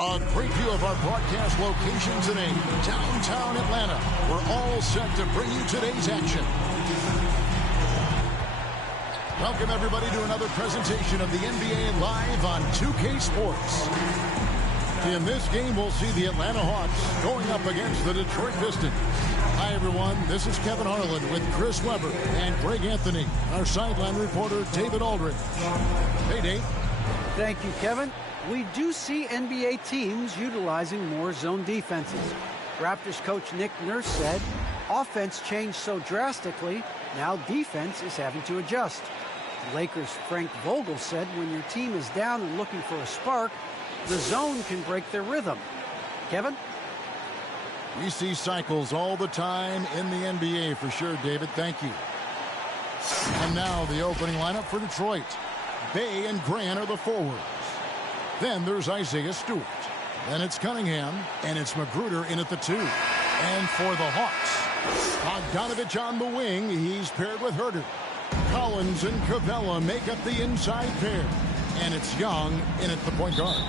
A great view of our broadcast location today, downtown Atlanta. We're all set to bring you today's action. Welcome, everybody, to another presentation of the NBA Live on 2K Sports. In this game, we'll see the Atlanta Hawks going up against the Detroit Pistons. Hi, everyone. This is Kevin Harlan with Chris Webber and Greg Anthony, our sideline reporter, David Aldridge. Hey, Dave. Thank you, Kevin. We do see NBA teams utilizing more zone defenses. Raptors coach Nick Nurse said, offense changed so drastically, now defense is having to adjust. Lakers' Frank Vogel said when your team is down and looking for a spark, the zone can break their rhythm. Kevin? We see cycles all the time in the NBA for sure, David. Thank you. And now the opening lineup for Detroit. Bey and Grant are the forwards. Then there's Isaiah Stewart. Then it's Cunningham, and it's Magruder in at the 2. And for the Hawks, Bogdanovich on the wing. He's paired with Herter. Collins and Capella make up the inside pair. And it's Young in at the point guard.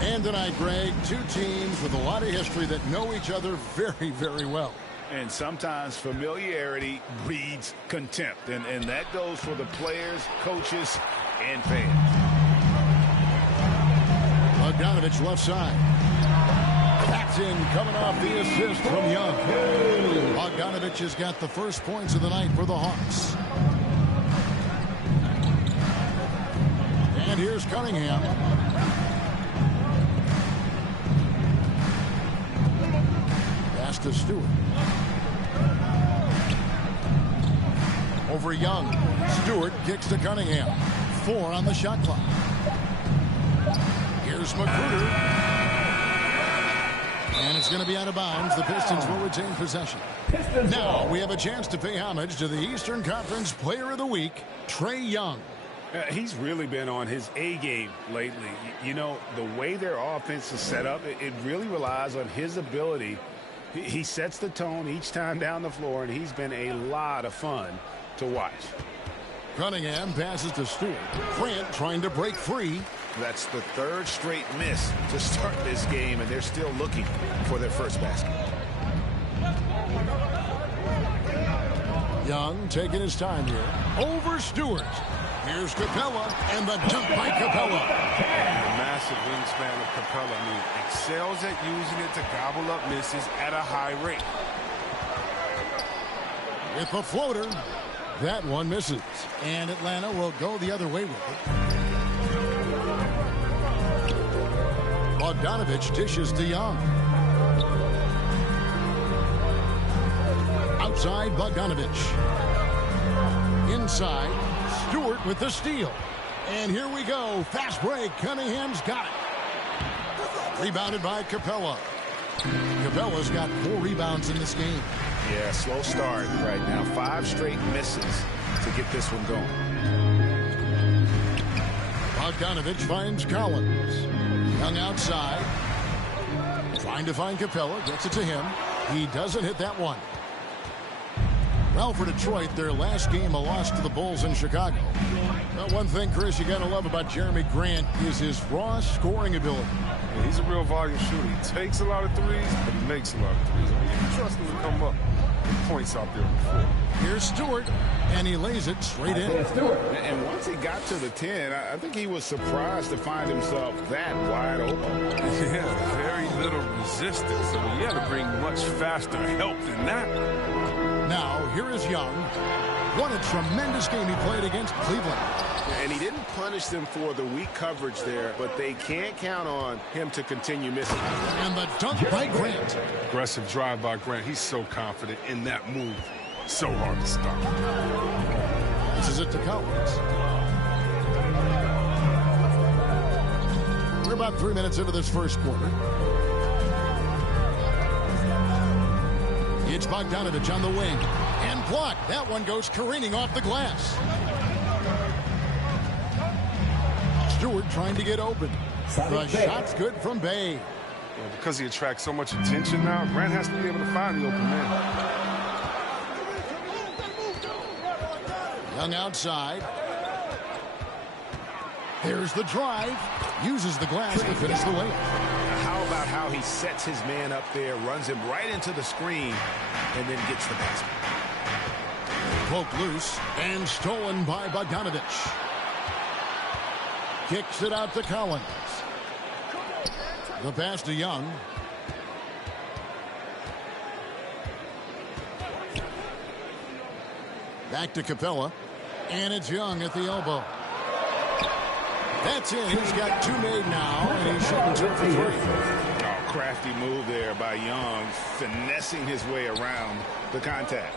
And tonight, Greg, two teams with a lot of history that know each other very, very well. And sometimes familiarity breeds contempt. And that goes for the players, coaches, and fans. Bogdanovich left side. Paxson coming off the assist from Young. Bogdanovich has got the first points of the night for the Hawks. And here's Cunningham. Pass to Stewart. Over Young. Stewart kicks to Cunningham. 4 on the shot clock. Here's Magruder. And it's going to be out of bounds. The Pistons will retain possession. Now we have a chance to pay homage to the Eastern Conference Player of the Week, Trae Young. He's really been on his A game lately. You know, the way their offense is set up, it really relies on his ability. He sets the tone each time down the floor, and he's been a lot of fun to watch. Cunningham passes to Stewart. Grant trying to break free. That's the third straight miss to start this game, and they're still looking for their first basket. Young taking his time here. Over Stewart. Here's Capella, and the dunk by Capella. The massive wingspan of Capella, excels at using it to gobble up misses at a high rate. With the floater, that one misses. And Atlanta will go the other way with it. Bogdanovich dishes to Young. Outside, Bogdanovich. Inside, Stewart with the steal. And here we go. Fast break. Cunningham's got it. Rebounded by Capella. Capella's got 4 rebounds in this game. Yeah, slow start right now. 5 straight misses to get this one going. Bogdanovich finds Collins. Young outside. Trying to find Capella. Gets it to him. He doesn't hit that one. Well, for Detroit, their last game a loss to the Bulls in Chicago. Well, one thing, Chris, you got to love about Jeremy Grant is his raw scoring ability. Yeah, he's a real volume shooter. He takes a lot of threes, but he makes a lot of threes. You can trust him to come up with points out there on the floor. Here's Stewart, and he lays it straight in. And once he got to the 10, I think he was surprised to find himself that wide open. Yeah, very little resistance. So he had to bring much faster help than that. Now, here is Young. What a tremendous game he played against Cleveland. And he didn't punish them for the weak coverage there, but they can't count on him to continue missing. And the dunk by Grant. Aggressive drive by Grant. He's so confident in that move. So hard to stop. This is it to Collins. We're about 3 minutes into this first quarter. It's Bogdanovich on the wing. And blocked. That one goes careening off the glass. Stewart trying to get open. The shot's good from Bey. Yeah, because he attracts so much attention now, Grant has to be able to find the open man. Young outside. There's the drive. Uses the glass to finish the layup. How about how he sets his man up there, runs him right into the screen, and then gets the basket. Poked loose and stolen by Bogdanovich. Kicks it out to Collins. The pass to Young. Back to Capella. And it's Young at the elbow. That's it. He's got two made now, and he's shooting 2 for 3. Oh, crafty move there by Young, finessing his way around the contact.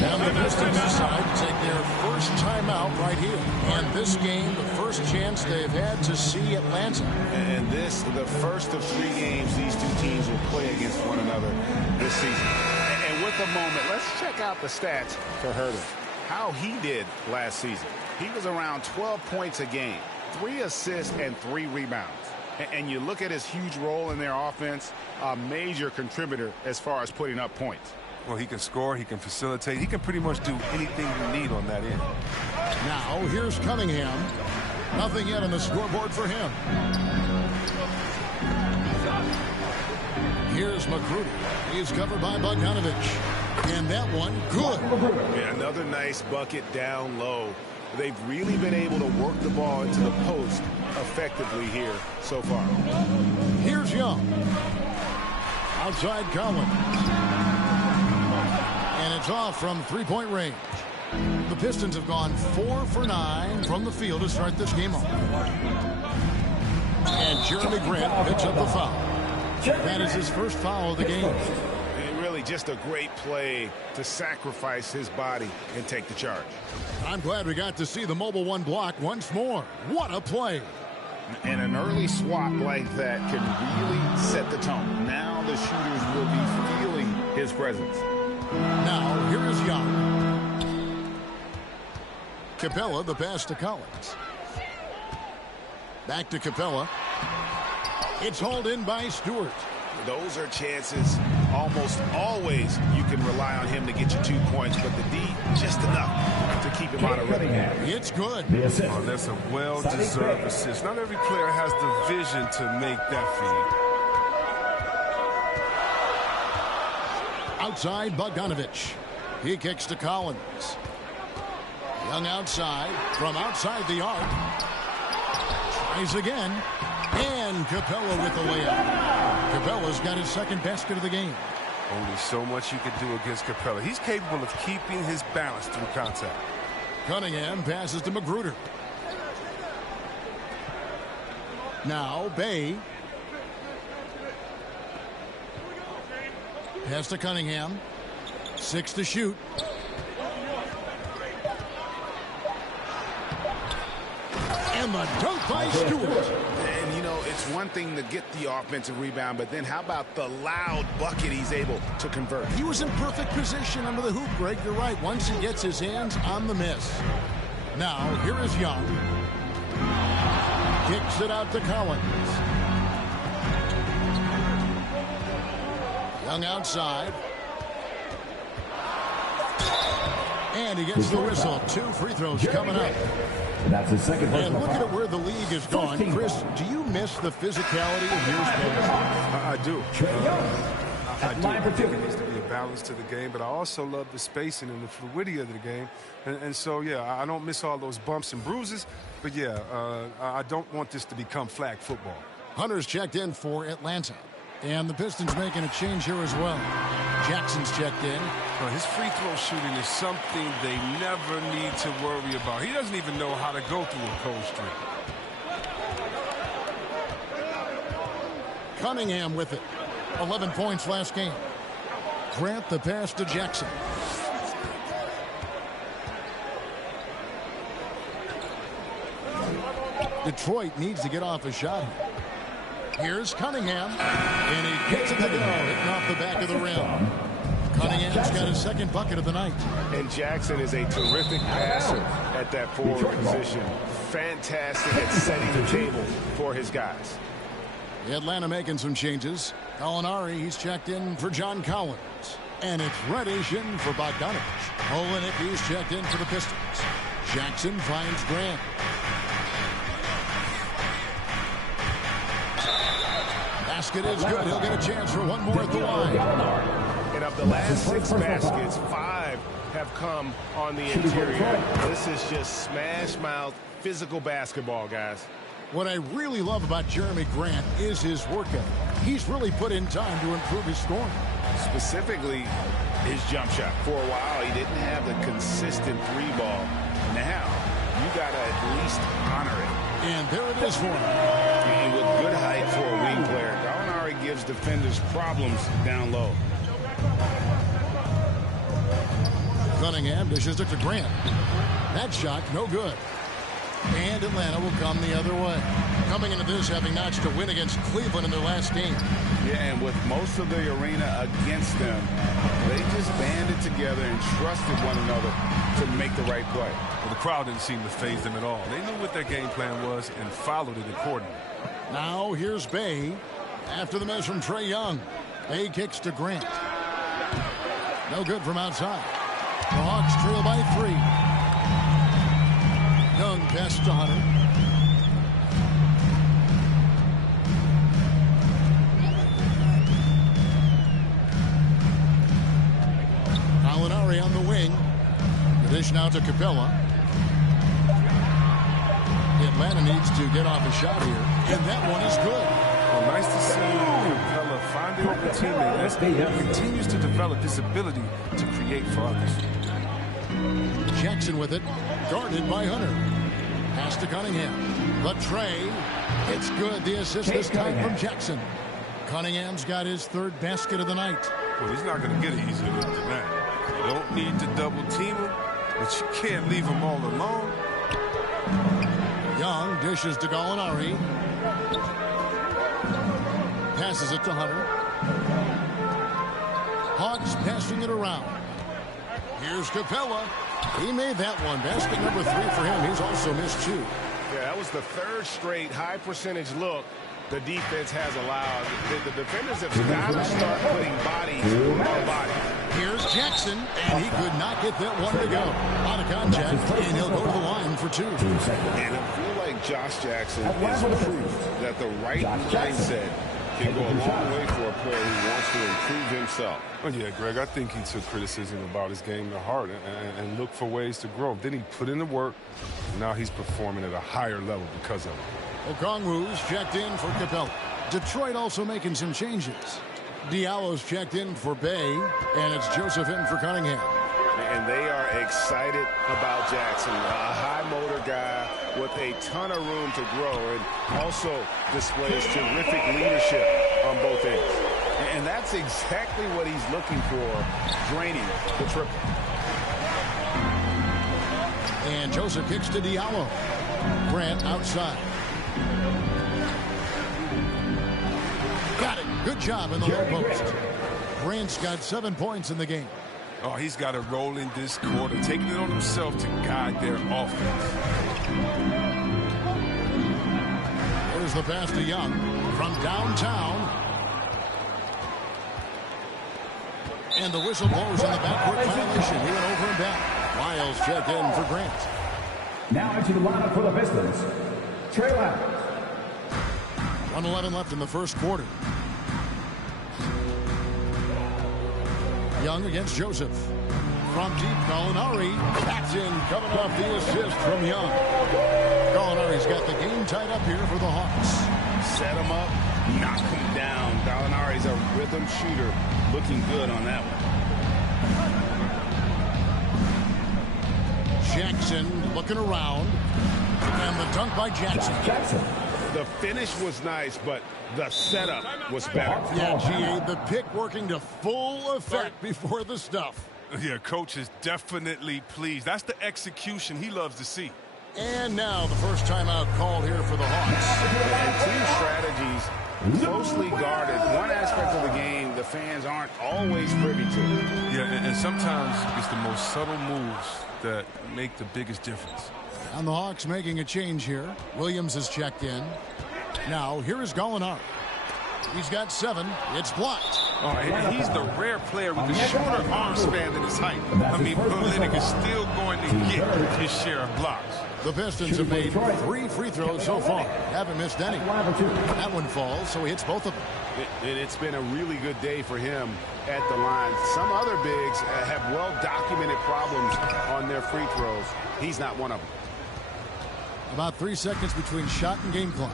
Now the Pistons decide to take their first timeout right here. And this game, the first chance they've had to see Atlanta. And this, the first of 3 games these two teams will play against one another this season. And with a moment, let's check out the stats for Herter. How he did last season. He was around 12 points a game, 3 assists, and 3 rebounds. And you look at his huge role in their offense, a major contributor as far as putting up points. Well, he can score, he can facilitate, he can pretty much do anything you need on that end. Now, here's Cunningham. Nothing yet on the scoreboard for him. Here's McGruder. He's covered by Bogdanovich. And that one, good. Yeah, another nice bucket down low. They've really been able to work the ball into the post effectively here so far. Here's Young. Outside Collins. And it's off from three-point range. The Pistons have gone 4 for 9 from the field to start this game off. And Jeremy Grant picks up the foul. That is his first foul of the game. And really just a great play to sacrifice his body and take the charge. I'm glad we got to see the Mobile One block once more. What a play. And an early swap like that can really set the tone. Now the shooters will be feeling his presence. Now, here is Young. Capella, the pass to Collins. Back to Capella. It's hauled in by Stewart. Those are chances almost always you can rely on him to get you 2 points, but the D just enough to keep him out of running. It's good. Oh, that's a well-deserved assist. Not every player has the vision to make that feed. Outside Bogdanovich. He kicks to Collins. Young outside from outside the arc. Tries again. And Capella with the layup. Capella's got his second basket of the game. Only so much you can do against Capella. He's capable of keeping his balance through contact. Cunningham passes to McGruder. Now Bay. Pass to Cunningham. 6 to shoot. And the dunk by Stewart. And, you know, it's one thing to get the offensive rebound, but then how about the loud bucket he's able to convert? He was in perfect position under the hoop, Greg. You're right. Once he gets his hands on the miss. Now, here is Young. Kicks it out to Collins. Young outside. And he gets the whistle. 2 free throws coming up. That's his second And personal look foul. at where the league has gone. Chris, do you miss the physicality of years past? I do. Trae Young I at do. line I for think 2. there needs to be a balance to the game, but I also love the spacing and the fluidity of the game. And so, yeah, I don't miss all those bumps and bruises, but, yeah, I don't want this to become flag football. Hunter's checked in for Atlanta. And the Pistons making a change here as well. Jackson's checked in. His free throw shooting is something they never need to worry about. He doesn't even know how to go through a cold streak. Cunningham with it. 11 points last game. Grant the pass to Jackson. Detroit needs to get off a shot here. Here's Cunningham. And he gets it to go. Hitting off the back of the rim. Cunningham's got his second bucket of the night. And Jackson is a terrific passer at that forward position. Fantastic at setting the table for his guys. Atlanta making some changes. Gallinari, he's checked in for John Collins. And it's Reddish in for Bogdanovich. Olenek, he's checked in for the Pistons. Jackson finds Grant. Basket is good. He'll get a chance for one more at the line. And of the last 6 baskets, 5 have come on the interior. This is just smash-mouth physical basketball, guys. What I really love about Jerami Grant is his work ethic. He's really put in time to improve his scoring. Specifically, his jump shot. For a while, he didn't have the consistent 3-ball. Now, you got to at least honor it. And there it is for him. And with good height for a wing player, Gallinari gives defenders problems down low. Cunningham dishes it to Grant. That shot, no good. And Atlanta will come the other way. Coming into this, having notched a win against Cleveland in their last game. Yeah, and with most of the arena against them, they just banded together and trusted one another to make the right play. Well, the crowd didn't seem to faze them at all. They knew what their game plan was and followed it accordingly. Now here's Bay. After the miss from Trae Young. Bay kicks to Grant. No good from outside. The Hawks trail by 3. Young passes to Hunter. Gallinari on the wing. The dish now to Capella. Atlanta needs to get off a shot here, and that one is good. Well, nice to see Capella find the open teammate as he continues to develop this ability to create for others. Jackson with it, guarded by Hunter. Pass to Cunningham. The tray. It's good. The assist this time from Jackson. Cunningham's got his 3rd basket of the night. Well, he's not going to get it easier than that. You don't need to double team him, but you can't leave him all alone. Young dishes to Gallinari. Passes it to Hunter. Hawks passing it around. Here's Capella. He made that one. Basket number 3 for him. He's also missed 2. Yeah, that was the 3rd straight high percentage look the defense has allowed. The defenders have got to start putting body on body. Here's Jackson, and he could not get that one to go. Out of contact, and he'll go to the line for 2. And I feel like Josh Jackson is proof that the right mindset can go a long way for a player who wants to improve himself. Well, yeah, Greg, I think he took criticism about his game to heart and looked for ways to grow. Then he put in the work, and now he's performing at a higher level because of it. Okongwu's checked in for Capella. Detroit also making some changes. Diallo's checked in for Bay, and it's Joseph in for Cunningham. And they are excited about Jackson, a high motor guy with a ton of room to grow, and also displays terrific leadership on both ends. And that's exactly what he's looking for, draining the triple. And Joseph kicks to Diallo. Grant outside. Got it. Good job in the low post. Grant's got 7 points in the game. Oh, he's got a role in this quarter, taking it on himself to guide their offense. There's the pass to Young from downtown. And the whistle blows on the backcourt violation. He went over and back. Lyles checked in for Grant. Now into the lineup for the Pistons, Trey Lyles. 1:11 left in the first quarter. Young against Joseph. From deep, Gallinari. That's in, coming off the assist from Young. Gallinari's got the game tied up here for the Hawks. Set him up, knock him down. Gallinari's a rhythm shooter. Looking good on that one. Jackson looking around. And the dunk by Jackson. The finish was nice, but the setup was better. Yeah, G.A., the pick working to full effect before the stuff. Yeah, coach is definitely pleased. That's the execution he loves to see. And now the first timeout called here for the Hawks. And team strategies closely guarded. One aspect of the game the fans aren't always privy to. Yeah, and sometimes it's the most subtle moves that make the biggest difference. And the Hawks making a change here. Williams has checked in. Now, here is Gallinari. He's got 7. It's blocked. Oh, and he's the rare player with the shorter arm span than his height. I mean, Olynyk is still going to get his share of blocks. The Pistons have made 3 free throws so far. Haven't missed any. That one falls, so he hits both of them. It's been a really good day for him at the line. Some other bigs have well-documented problems on their free throws. He's not one of them. About 3 seconds between shot and game clock.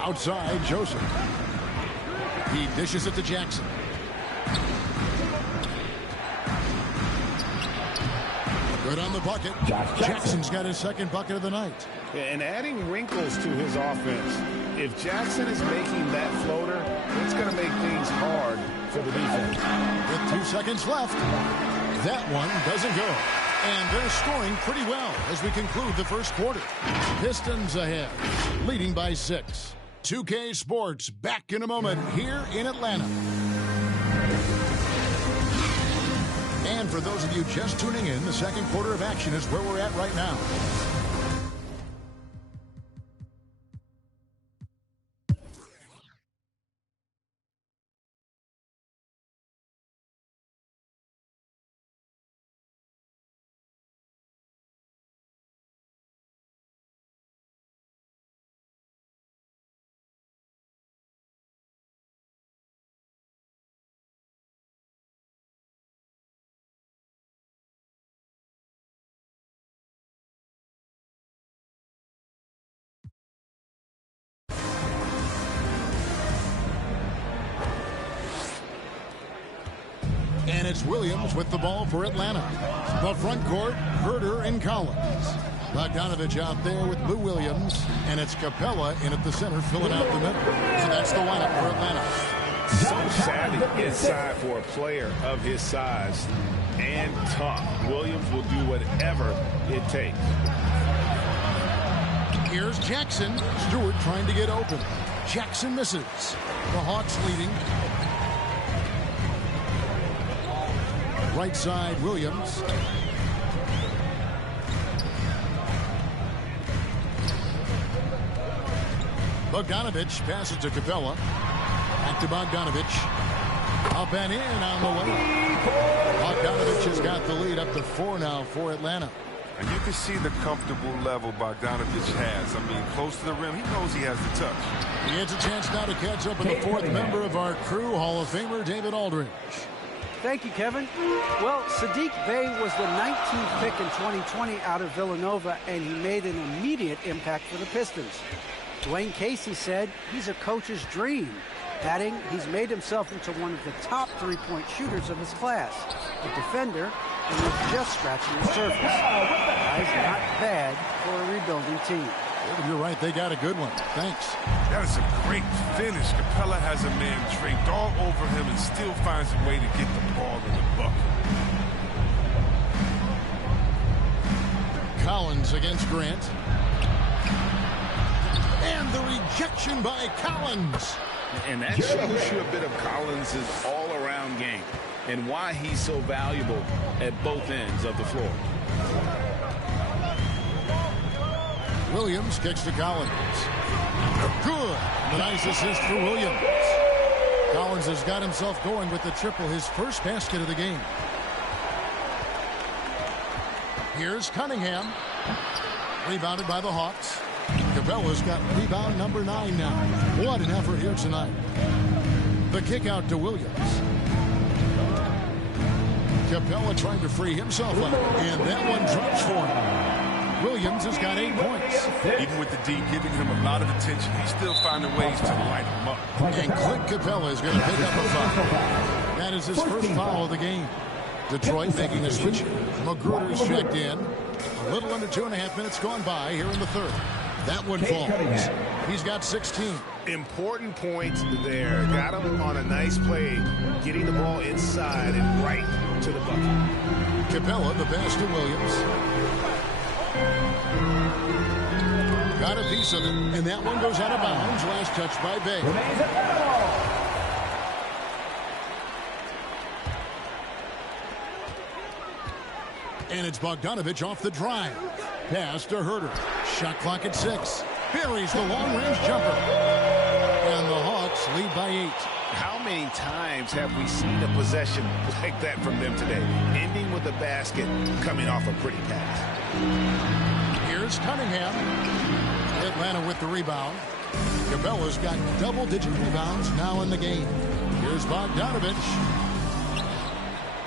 Outside, Joseph. He dishes it to Jackson. Good on the bucket. Jackson's got his second bucket of the night. And adding wrinkles to his offense. If Jackson is making that floater, it's going to make things hard for the defense. With 2 seconds left, that one doesn't go. And they're scoring pretty well as we conclude the first quarter. Pistons ahead, leading by 6. 2K Sports back in a moment here in Atlanta. And for those of you just tuning in, the second quarter of action is where we're at right now. And it's Williams with the ball for Atlanta. The front court, Herder and Collins. Bogdanovich out there with Lou Williams. And it's Capella in at the center, filling out the middle. So that's the lineup for Atlanta. So savvy inside for a player of his size. And tough. Williams will do whatever it takes. Here's Jackson. Stewart trying to get open. Jackson misses. The Hawks leading. Right side, Williams. Bogdanovich passes to Capella. Back to Bogdanovich. Up and in on the way. Bogdanovich has got the lead up to 4 now for Atlanta. And you can see the comfortable level Bogdanovich has. I mean, close to the rim. He knows he has the touch. He gets a chance now to catch up with the 4th member of our crew, Hall of Famer David Aldridge. Thank you, Kevin. Well, Saddiq Bey was the 19th pick in 2020 out of Villanova, and he made an immediate impact for the Pistons. Dwayne Casey said he's a coach's dream, adding he's made himself into one of the top three-point shooters of his class, a defender, and he's just scratching the surface. Guy's not bad for a rebuilding team. You're right, they got a good one. Thanks. That is a great finish. Capella has a man draped all over him and still finds a way to get the ball in the bucket. Collins against Grant. And the rejection by Collins. And that shows you a bit of Collins' all-around game and why he's so valuable at both ends of the floor. Williams kicks to Collins. Good. The nice assist for Williams. Collins has got himself going with the triple, his first basket of the game. Here's Cunningham. Rebounded by the Hawks. Capella's got rebound number 9 now. What an effort here tonight. The kick out to Williams. Capella trying to free himself up. And that one drops for him. Williams has got 8 points. Even with the D giving him a lot of attention, he's still finding ways to light him up. And Clint Capella is going to pick up a foul. That is his first foul of the game. Detroit making the switch. Magruder's checked in. A little under 2.5 minutes gone by here in the third. That one falls. He's got 16. Important points there. Got him on a nice play, getting the ball inside and right to the bucket. Capella, the pass to Williams. Got a piece of it, and that one goes out of bounds. Last touch by Bey. And it's Bogdanovich off the drive. Pass to Herder. Shot clock at 6. Buries the long-range jumper. And the Hawks lead by 8. How many times have we seen a possession like that from them today? Ending with a basket, coming off a pretty pass. Here's Cunningham. Atlanta with the rebound. Capella's got double-digit rebounds now in the game. Here's Bogdanovich.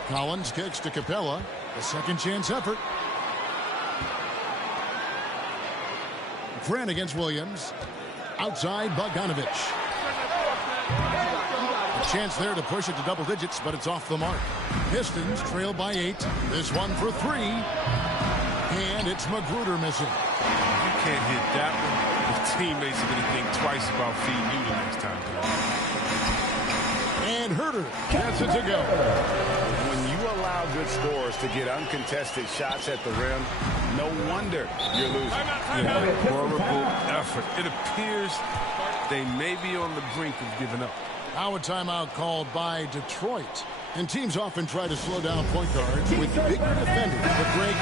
Collins kicks to Capella. A second chance effort. Grant against Williams. Outside Bogdanovich. A chance there to push it to double digits, but it's off the mark. Pistons trail by 8. This one for 3. And it's Magruder missing. You can't hit that one. The teammates are going to think twice about feeding you the next time. And Herter gets it to go. When you allow good scorers to get uncontested shots at the rim, no wonder you're losing. Yeah, horrible effort. It appears they may be on the brink of giving up. Now a timeout called by Detroit. And teams often try to slow down point guards with bigger defenders. But, Greg,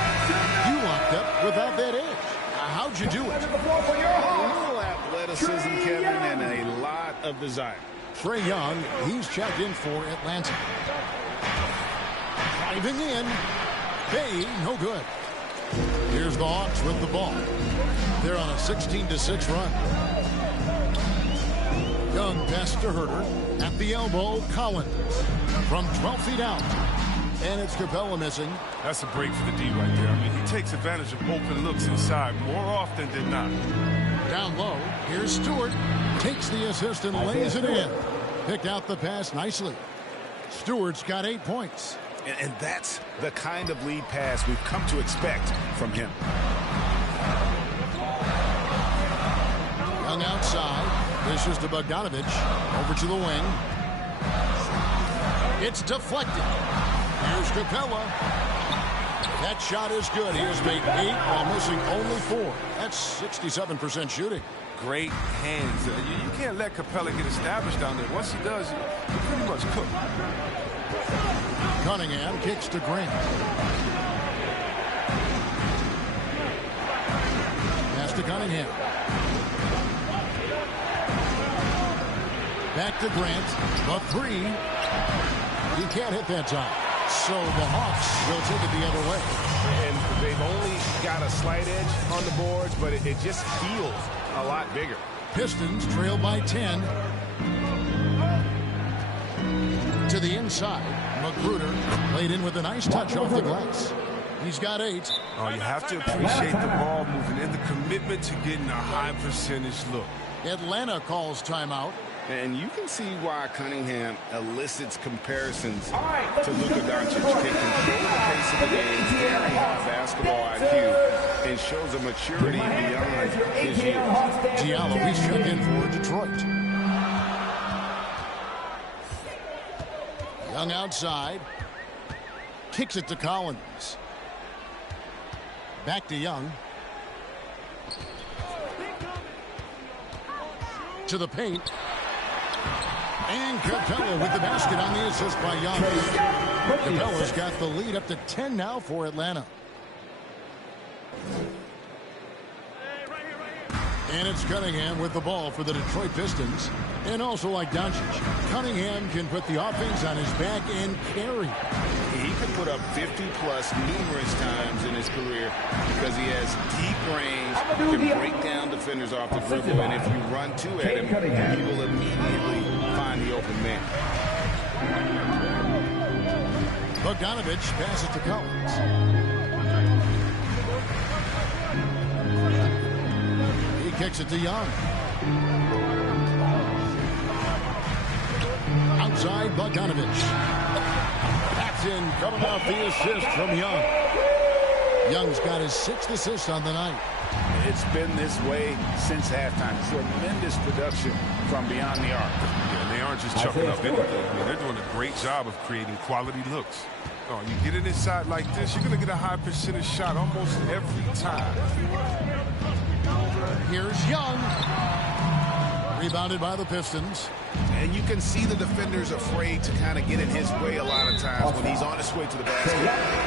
you locked up without that edge. How'd you do it? A little athleticism, Kevin, and a lot of desire. Trae Young, he's checked in for Atlanta. Driving in. Bay, no good. Here's the Hawks with the ball. They're on a 16-6 run. Young pass to Herter. At the elbow, Collins. From 12 feet out. And it's Capella missing. That's a break for the D right there. I mean, he takes advantage of open looks inside more often than not. Down low, here's Stewart. Takes the assist and lays it in. Picked out the pass nicely. Stewart's got 8 points. And that's the kind of lead pass we've come to expect from him. Young outside. This is to Bogdanovich. Over to the wing. It's deflected. Here's Capella. That shot is good. He has made 8 while missing only 4. That's 67% shooting. Great hands. You can't let Capella get established down there. Once he does, you're pretty much cooked. Cunningham kicks to Grant. Pass to Cunningham. Back to Grant. The 3. He can't hit that time. So the Hawks will take it the other way. And they've only got a slight edge on the boards, but it just feels a lot bigger. Pistons trail by 10. To the inside. Magruder laid in with a nice touch off the glass. He's got 8. Oh, you have to appreciate the ball moving and the commitment to getting a high percentage look. Atlanta calls timeout. And you can see why Cunningham elicits comparisons to Luka Doncic. Can control the pace of the game, very high basketball IQ, and shows a maturity beyond his years. Diallo, he's checked in for Detroit. Young outside. Kicks it to Collins. Back to Young. To the paint. And Capella with the basket on the assist by Young. Capella's got the lead up to 10 now for Atlanta. And it's Cunningham with the ball for the Detroit Pistons. And also like Doncic, Cunningham can put the offense on his back and carry. He can put up 50-plus numerous times in his career because he has deep range, can break down defenders off the dribble, and if you run two at him, he will immediately find the open man. Bogdanovich passes to Collins. He kicks it to Young. Outside Bogdanovich. That's in, coming off the assist from Young. Young's got his 6th assist on the night. It's been this way since halftime. Tremendous production from beyond the arc. Yeah, and they aren't just chucking up anything. I mean, they're doing a great job of creating quality looks. Oh, you get it inside like this, you're going to get a high percentage shot almost every time. Here's Young. Rebounded by the Pistons. And you can see the defenders afraid to kind of get in his way a lot of times when he's on his way to the basket.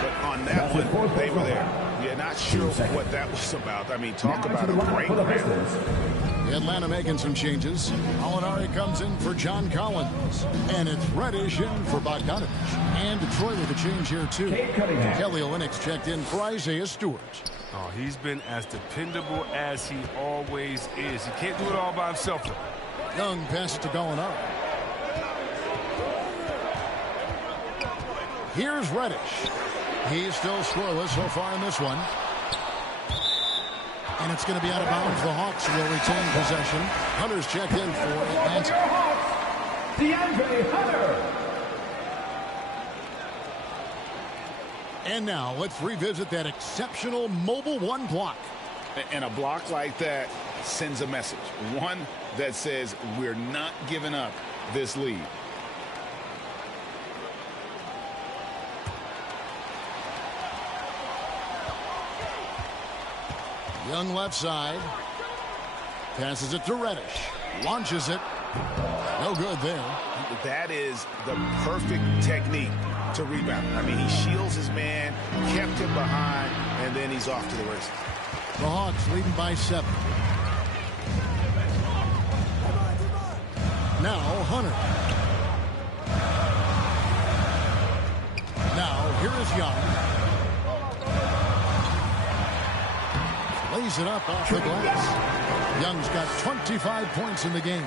But on that one, they were there. Yeah, not sure what that was about. I mean, talk about a great round. Atlanta making some changes. Gallinari comes in for John Collins. And it's Reddish in for Bogdanovich. And Detroit with a change here, too. Kelly Olynyk checked in for Isaiah Stewart. Oh, he's been as dependable as he always is. He can't do it all by himself. Young passes to Gallinari. Here's Reddish. He's still scoreless so far in this one. And it's going to be out of bounds. The Hawks will retain possession. Hunter's checked in for Atlanta. DeAndre Hunter. And now let's revisit that exceptional mobile one block. And a block like that sends a message. One that says we're not giving up this lead. Young left side. Passes it to Reddish. Launches it. No good there. That is the perfect technique to rebound. I mean, he shields his man, kept him behind, and then he's off to the races. The Hawks leading by 7. Now Hunter. Now here is Young. Lays it up off the glass. Young's got 25 points in the game.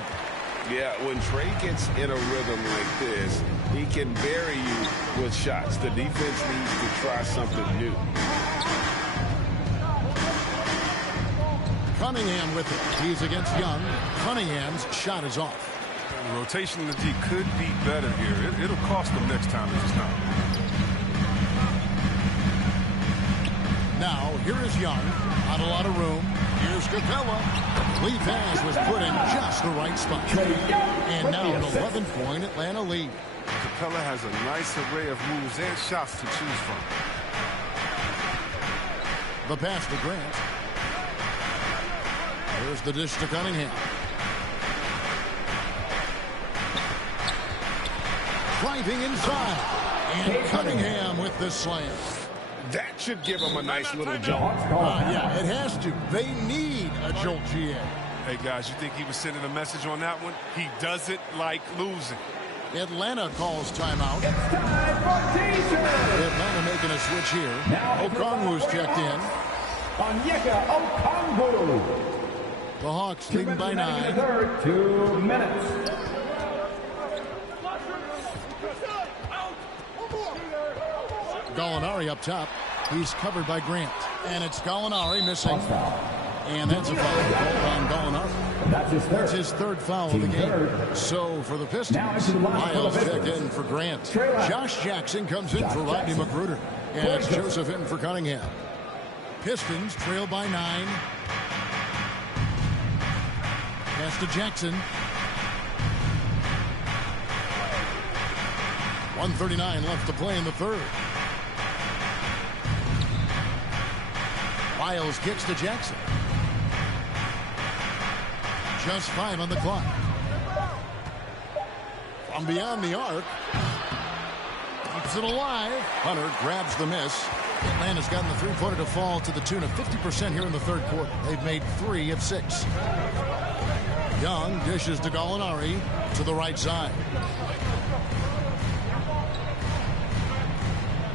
Yeah, when Trey gets in a rhythm like this, he can bury you with shots. The defense needs to try something new. Cunningham with it. He's against Young. Cunningham's shot is off. The rotation in the D could be better here. It'll cost them next time if it's not. Now, here is Young. Not a lot of room. Here's Capella. Lee pass was put in just the right spot. And now an 11-point Atlanta lead. Capella has a nice array of moves and shots to choose from. The pass to Grant. Here's the dish to Cunningham. Driving inside. And Cunningham with the slam. That should give them a nice little jolt. Yeah, it has to. They need a jolt, GA. Hey, guys, you think he was sending a message on that one? He doesn't like losing. Atlanta calls timeout. It's time for T-shirt. Atlanta making a switch here. Now Okongwu's checked in. Onyeka Okongwu. The Hawks leading by 9. Third, 2 minutes. Gallinari up top. He's covered by Grant. And it's Gallinari missing. And that's a foul called on Gallinari. That's his third foul of the game. So for the Pistons, Miles checked in for Grant. Josh Jackson comes in for Rodney McGruder. And it's Joseph in for Cunningham. Pistons trail by 9. Pass to Jackson. 1:39 left to play in the third. Miles kicks to Jackson. Just 5 on the clock. From beyond the arc. Keeps it alive. Hunter grabs the miss. Atlanta's gotten the three-pointer to fall to the tune of 50% here in the third quarter. They've made 3 of 6. Young dishes to Gallinari to the right side.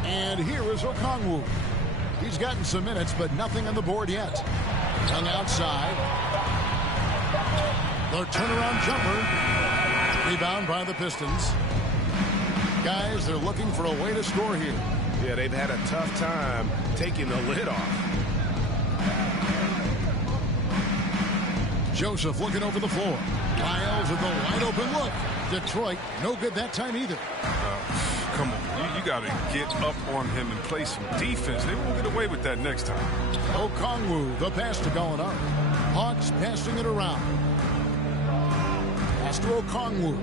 And here is Okongwu. He's gotten some minutes, but nothing on the board yet. Young outside. The turnaround jumper. Rebound by the Pistons. Guys, they're looking for a way to score here. Yeah, they've had a tough time taking the lid off. Joseph looking over the floor. Miles with a wide open look. Detroit, no good that time either. Come on, you got to get up on him and play some defense. They won't get away with that next time. Okongwu, the pass to Gallinari. Hawks passing it around. Pass to Okongwu.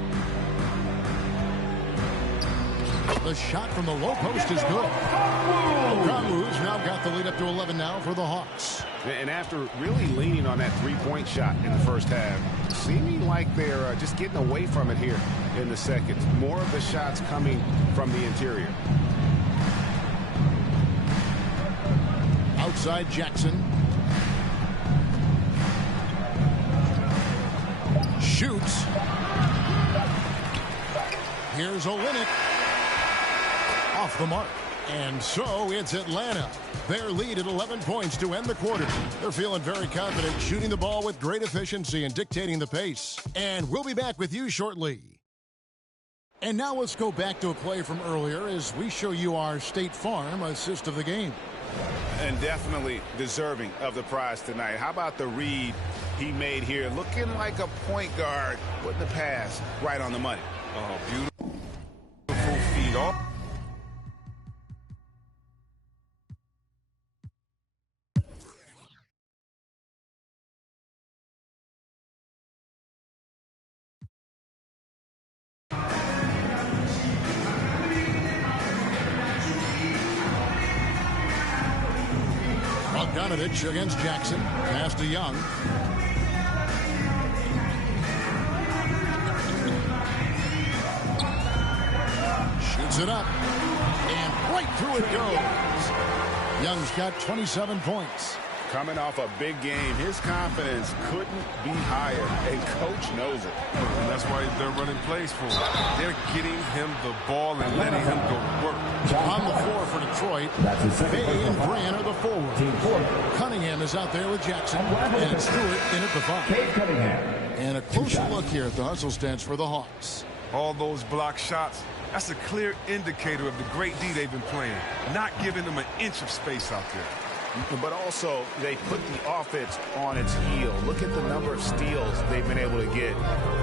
The shot from the low post is good. Okongwu's now got the lead up to 11 now for the Hawks. And after really leaning on that three-point shot in the first half, seeming like they're just getting away from it here in the second. More of the shots coming from the interior. side, Jackson. Shoots. Here's Olynyk. Off the mark. And so it's Atlanta. Their lead at 11 points to end the quarter. They're feeling very confident, shooting the ball with great efficiency and dictating the pace. And we'll be back with you shortly. And now let's go back to a play from earlier as we show you our State Farm assist of the game. And definitely deserving of the prize tonight. How about the read he made here? Looking like a point guard with the pass right on the money. Oh, beautiful feed off. Bogdanovich against Jackson. Pass to Young. Shoots it up. And right through it goes. Young's got 27 points. Coming off a big game, his confidence couldn't be higher, and Coach knows it. And that's why they're running plays for him. They're getting him the ball and letting him go to work. On the floor for Detroit, Bay and Grant are the forward. Cunningham is out there with Jackson, and Stewart in at the five. And a closer look here at the hustle stats for the Hawks. All those block shots, that's a clear indicator of the great D they've been playing, not giving them an inch of space out there. But also, they put the offense on its heel. Look at the number of steals they've been able to get.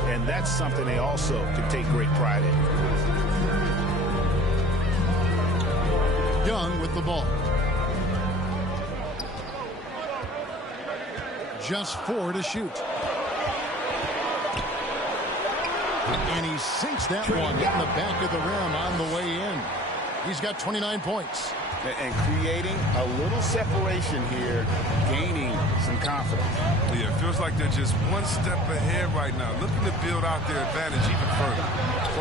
And that's something they also can take great pride in. Young with the ball. Just 4 to shoot. And he sinks that one in the back of the rim on the way in. He's got 29 points. And creating a little separation here, gaining some confidence. Yeah, it feels like they're just one step ahead right now, looking to build out their advantage even further.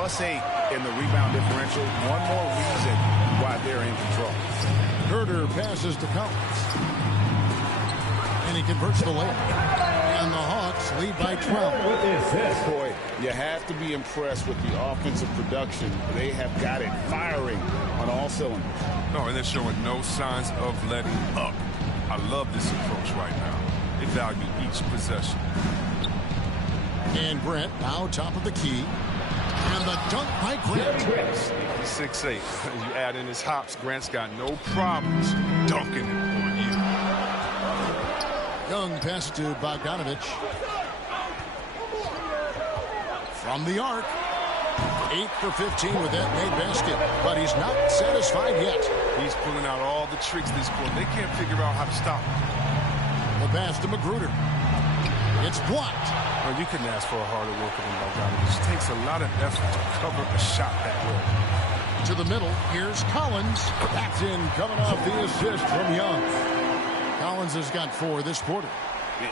+8 in the rebound differential. One more reason why they're in control. Herder passes to Collins. And he converts the layup. And the Hawks lead by 12. Boy, you have to be impressed with the offensive production. They have got it firing on all cylinders. No, and they're showing no signs of letting up. I love this approach right now. They value each possession. And Grant now top of the key. And the dunk by Grant. He's 6'8". You add in his hops, Grant's got no problems dunking it on you. Young pass to Bogdanovich. From the arc. 8 for 15 with that made basket. But he's not satisfied yet. He's pulling out all the tricks this quarter. They can't figure out how to stop him. The pass to Magruder. It's blocked. Well, you couldn't ask for a harder worker than Bogdanovich. It takes a lot of effort to cover a shot that way. To the middle. Here's Collins. That's in, coming off the assist from Young. Collins has got 4 this quarter.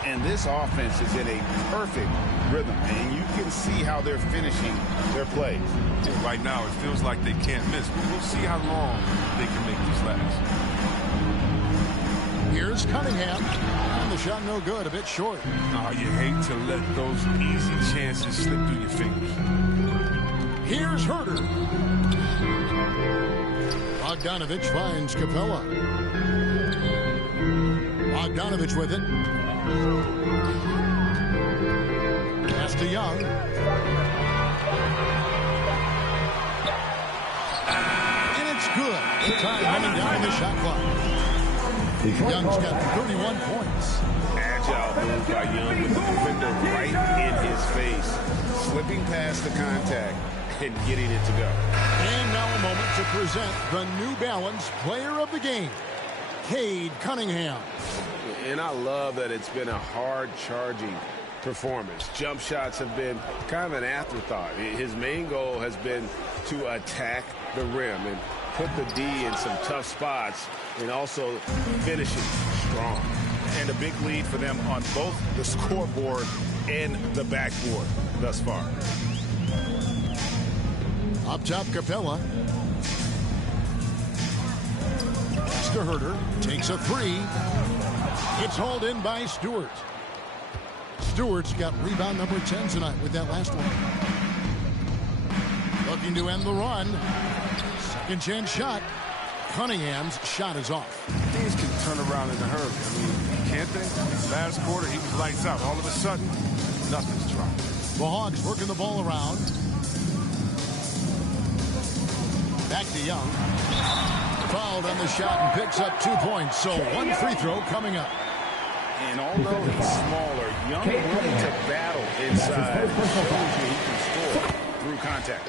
And this offense is in a perfect rhythm, and you can see how they're finishing their plays. Right now, it feels like they can't miss, but we'll see how long they can make these last. Here's Cunningham. And the shot no good, a bit short. Oh, you hate to let those easy chances slip through your fingers. Here's Herder. Bogdanovich finds Capella. Bogdanovich with it. Pass to Young. And it's good. The time running down on the shot clock. Young's got 31 points. Agile move by Young with the defender right in his face. Slipping past the contact and getting it to go. And now a moment to present the New Balance Player of the Game, Cade Cunningham. And I love that it's been a hard-charging performance. Jump shots have been kind of an afterthought. His main goal has been to attack the rim and put the D in some tough spots and also finishing strong. And a big lead for them on both the scoreboard and the backboard thus far. Up top, Capella. It's to Herter. Takes a three. It's hauled in by Stewart. Stewart's got rebound number 10 tonight with that last one. Looking to end the run. Second chance shot. Cunningham's shot is off. Things can turn around in a hurry. I mean, can't they? Last quarter, he was lights out. All of a sudden, nothing's dropped. The Hawks working the ball around. Back to Young. Fouled on the shot and picks up 2 points. So one free throw coming up. And although he's smaller, Young willing to battle inside shows you he can score through contact.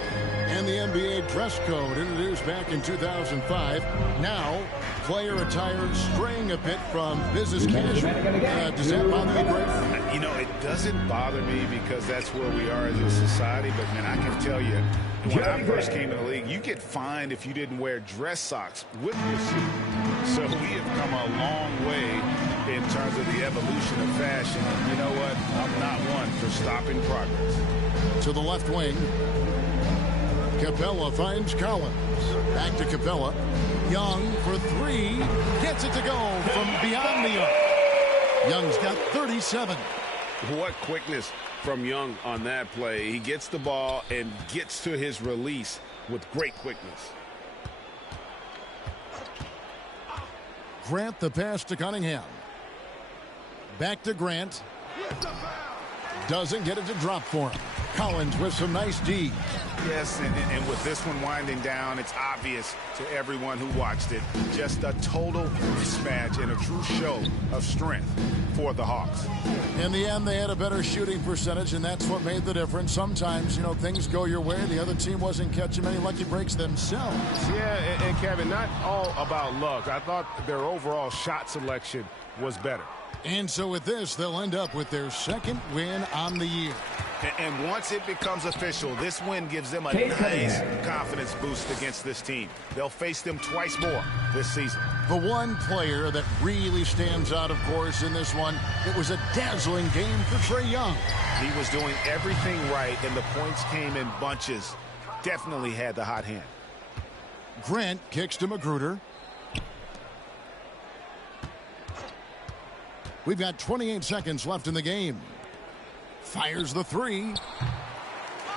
And the NBA dress code introduced back in 2005. Now, player attire straying a bit from business casual. Does that bother you, Greg? You know, it doesn't bother me because that's where we are as a society. But, man, I can tell you, when I first came in the league, you get fined if you didn't wear dress socks with your suit. So we have come a long way in terms of the evolution of fashion. And you know what? I'm not one for stopping progress. To the left wing. Capella finds Collins. Back to Capella. Young for three. Gets it to go from beyond the arc. Young's got 37. What quickness from Young on that play. He gets the ball and gets to his release with great quickness. Grant the pass to Cunningham. Back to Grant. Doesn't get it to drop for him. Collins with some nice D. Yes, and with this one winding down, it's obvious to everyone who watched it. Just a total mismatch and a true show of strength for the Hawks. In the end, they had a better shooting percentage, and that's what made the difference. Sometimes, you know, things go your way. The other team wasn't catching many lucky breaks themselves. Yeah, and Kevin, not all about luck. I thought their overall shot selection was better. And so with this, they'll end up with their second win on the year. And once it becomes official, this win gives them a nice confidence boost against this team. They'll face them twice more this season. The one player that really stands out, of course, in this one, it was a dazzling game for Trae Young. He was doing everything right, and the points came in bunches. Definitely had the hot hand. Grant kicks to Magruder. We've got 28 seconds left in the game. Fires the three.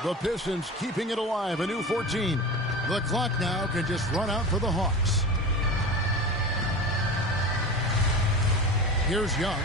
The Pistons keeping it alive, a new 14. The clock now can just run out for the Hawks. Here's Young.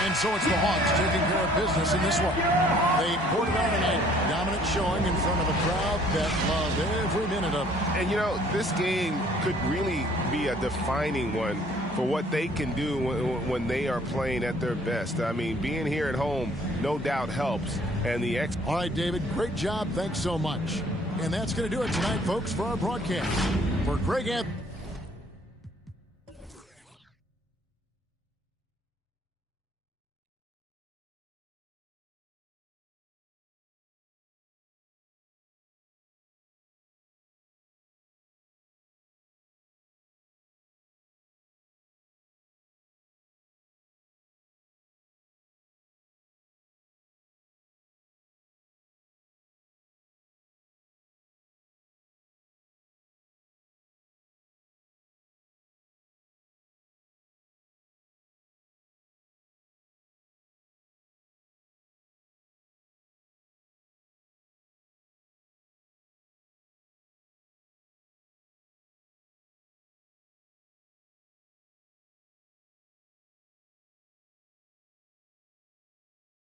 And so it's the Hawks taking care of business in this one. They poured it out tonight. Dominant showing in front of a crowd that loved every minute of it. And, you know, this game could really be a defining one for what they can do when they are playing at their best. I mean, being here at home, no doubt helps. And All right, David, great job. Thanks so much. And that's going to do it tonight, folks, for our broadcast. For Greg Anthony.